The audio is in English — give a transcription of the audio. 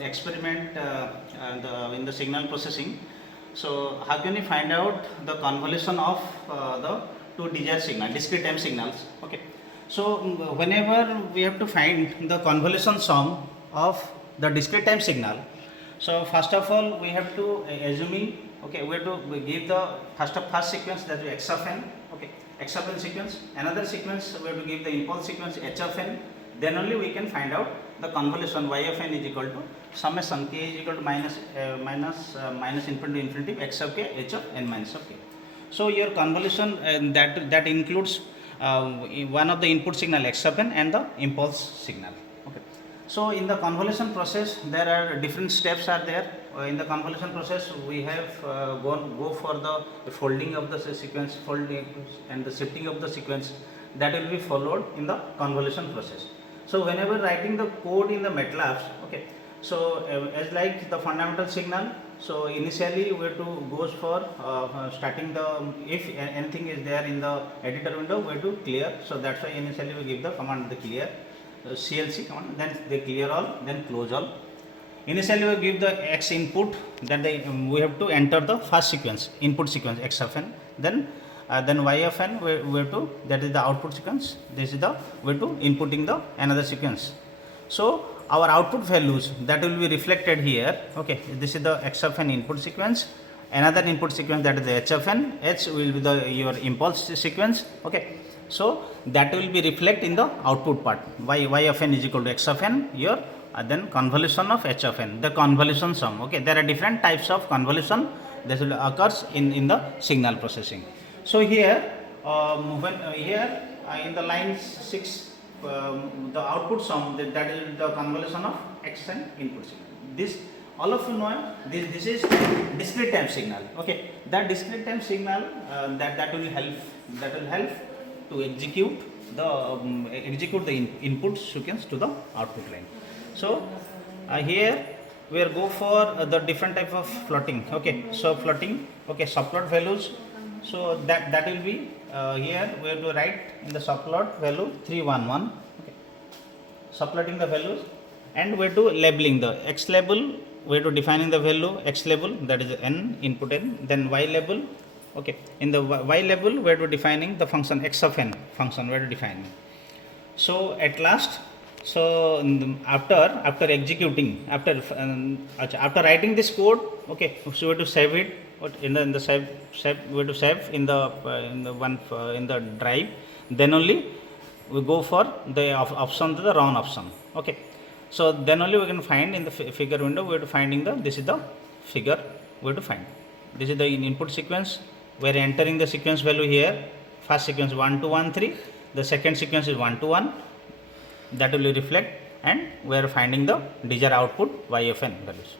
Experiment in the signal processing. So how can you find out the convolution of the two digit signal, discrete time signals? Okay. So whenever we have to find the convolution sum of the discrete time signal, so first of all we have to assuming, okay, we have to give the first sequence, that is x of n, okay, x of n sequence. Another sequence we have to give the impulse sequence h of n. Then only we can find out the convolution y of n is equal to summation k is equal to minus infinity to infinity x of k h of n minus of k. So your convolution that includes one of the input signal x of n and the impulse signal. Okay. So in the convolution process there are different steps are there. In the convolution process we have go for the folding of the sequence, folding and the shifting of the sequence, that will be followed in the convolution process. So whenever writing the code in the MATLAB, okay, so as like the fundamental signal, so initially we have to goes for starting the, if anything is there in the editor window, we have to clear. So that's why initially we give the command the clear, CLC command, then they clear all, then close all. Initially we give the x input, then we have to enter the first sequence, input sequence x of n, then y of n we have to, that is the output sequence, this is the we have to inputting the another sequence. So our output values that will be reflected here, okay, this is the x of n input sequence, another input sequence, that is the h of n, h will be the your impulse sequence, okay. So that will be reflect in the output part, y of n is equal to x of n, your then convolution of h of n, the convolution sum, okay. There are different types of convolution that will occurs in the signal processing. So here when here in the line 6 the output sum, that is the convolution of x and input signal. This all of you know, this is discrete time signal, okay. That discrete time signal that will help to execute the input sequence to the output line. So here we will go for the different type of plotting, okay. So plotting, okay, subplot values. So that will be here we have to write in the subplot value 311, okay, subplotting the values, and we have to labeling the x label, we have to defining the value x label, that is n input n, then y label, okay. In the y label we have to defining the function x of n function, we have to define. So at last, so after executing, after writing this code, okay, so we have to save it in the save we have to save in the drive. Then only we go for the option to the run option, okay. So then only we can find in the figure window, we have to finding the, this is the figure we have to find. This is the input sequence, we are entering the sequence value here. First sequence 1 2 1 3, the second sequence is 1 2 1, that will reflect, and we are finding the desired output y of n values.